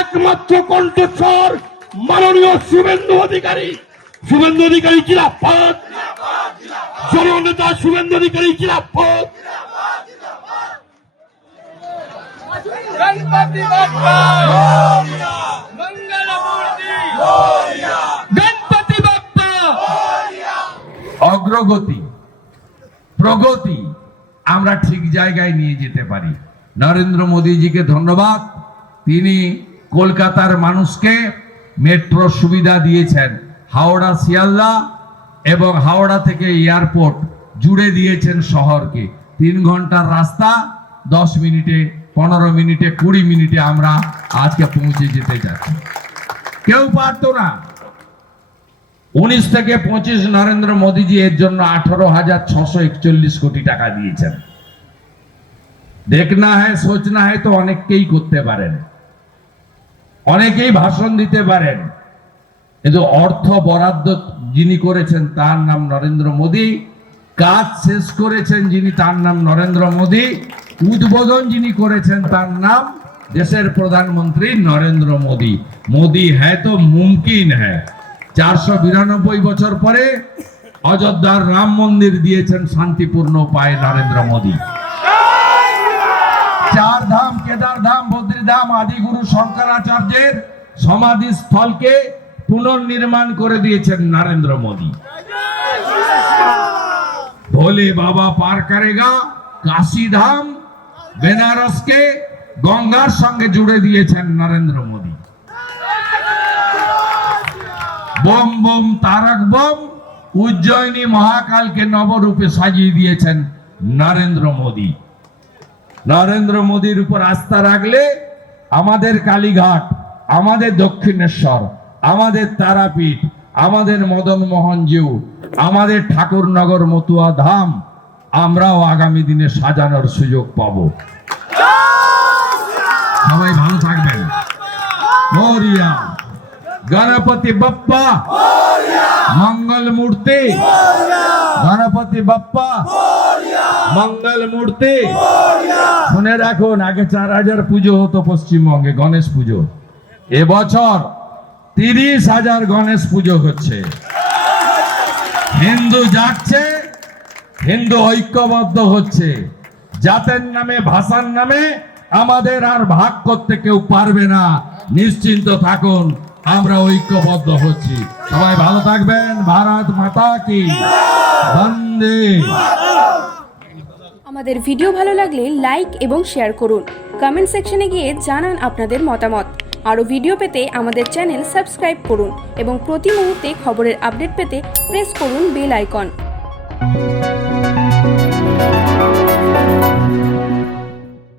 একমাত্র কণ্ঠস্বর মাননীয় শুভেন্দু অধিকারী। শুভেন্দু অধিকারী জিলা জননেতা শুভেন্দু অধিকারী জিলা गणपति बाप्पा मंगल मूर्ति गणपति बाप्पा অগ্রগতি প্রগতি আমরা ঠিক জায়গায় নিয়ে যেতে পারি নরেন্দ্র মোদীজিকে ধন্যবাদ তিনি কলকাতার মানুষকে মেট্রো সুবিধা দিয়েছেন হাওড়া শিয়ালদা এবং হাওড়া থেকে এয়ারপোর্ট জুড়ে দিয়েছেন শহরকে তিন ঘন্টার রাস্তা দশ মিনিটে পনেরো মিনিটে, কুড়ি মিনিটে আমরা আজকে পৌঁছে যেতে যাচ্ছি। কেউ পারতো না। উনিশ থেকে পঁচিশ নরেন্দ্র মোদীজি এর জন্য আঠারো হাজার ছশো একচল্লিশ কোটি টাকা দিয়েছেন। দেখনা হ্যায় সোচনা হ্যায় তো অনেককেই করতে পারেন। অনেকেই ভাষণ দিতে পারেন। কিন্তু অর্থ বরাদ্দ যিনি করেছেন তার নাম নরেন্দ্র মোদী। কাজ শেষ করেছেন যিনি, তার নাম নরেন্দ্র মোদী। উদ্বোধন যিনি করেছেন তার নাম দেশের প্রধানমন্ত্রী নরেন্দ্র মোদী। মোদী হ্যায় তো মুমকিন হ্যায়। চারশো বিরানব্বই বছর পরে অযোধ্যার রাম মন্দির দিয়েছেন শান্তিপূর্ণ উপায়ে নরেন্দ্র মোদী। চার ধাম কেদার ধাম বদ্রীধাম আদিগুরু শঙ্করাচার্যের সমাধি স্থলকে পুনর্নির্মাণ করে দিয়েছেন নরেন্দ্র মোদী। ভোলে বাবা পার করেগা কাশী ধাম বেনারসকে গঙ্গার সঙ্গে জুড়ে দিয়েছেন নরেন্দ্র মোদী। বোম বোম তারক বোম, উজ্জয়িনী মহাকালকে নবরূপে সাজিয়ে দিয়েছেন নরেন্দ্র মোদী। নরেন্দ্র মোদীর উপর আস্থা রাখলে আমাদের কালীঘাট, আমাদের দক্ষিণেশ্বর, আমাদের তারাপীঠ, আমাদের মদন মোহন জিউ আমাদের ঠাকুরনগর মতুয়া ধাম আমরাও আগামী দিনে সাজানোর সুযোগ পাব। সবাই ভালো থাকবেন। মরিয়া। গণপতি বাপ্পা। মঙ্গল মূর্তি। গণপতি বাপ্পা। মঙ্গল মূর্তি। শুনে রাখুন, আগে চার হাজার পুজো হতো পশ্চিমবঙ্গে, গণেশ পুজো। এবছর তিরিশ হাজার গণেশ পুজো হচ্ছে। হিন্দু যাচ্ছে হিন্দু ঐক্যবদ্ধ হচ্ছে। জাতের নামে, ভাষার নামে আমাদের আর ভাগ করতে কেউ পারবে না। নিশ্চিন্ত থাকুন, আমরা ঐক্যবদ্ধ হচ্ছি। সবাই ভালো থাকবেন। ভারত মাতা কি বন্দে। আমাদের ভিডিও ভালো লাগলে লাইক এবং শেয়ার করুন। কমেন্ট সেকশনে গিয়ে জানান আপনাদের মতামত। আরও ভিডিও পেতে আমাদের চ্যানেল সাবস্ক্রাইব করুন এবং প্রতি মুহূর্তে খবরের আপডেট পেতে প্রেস করুন বেল আইকন।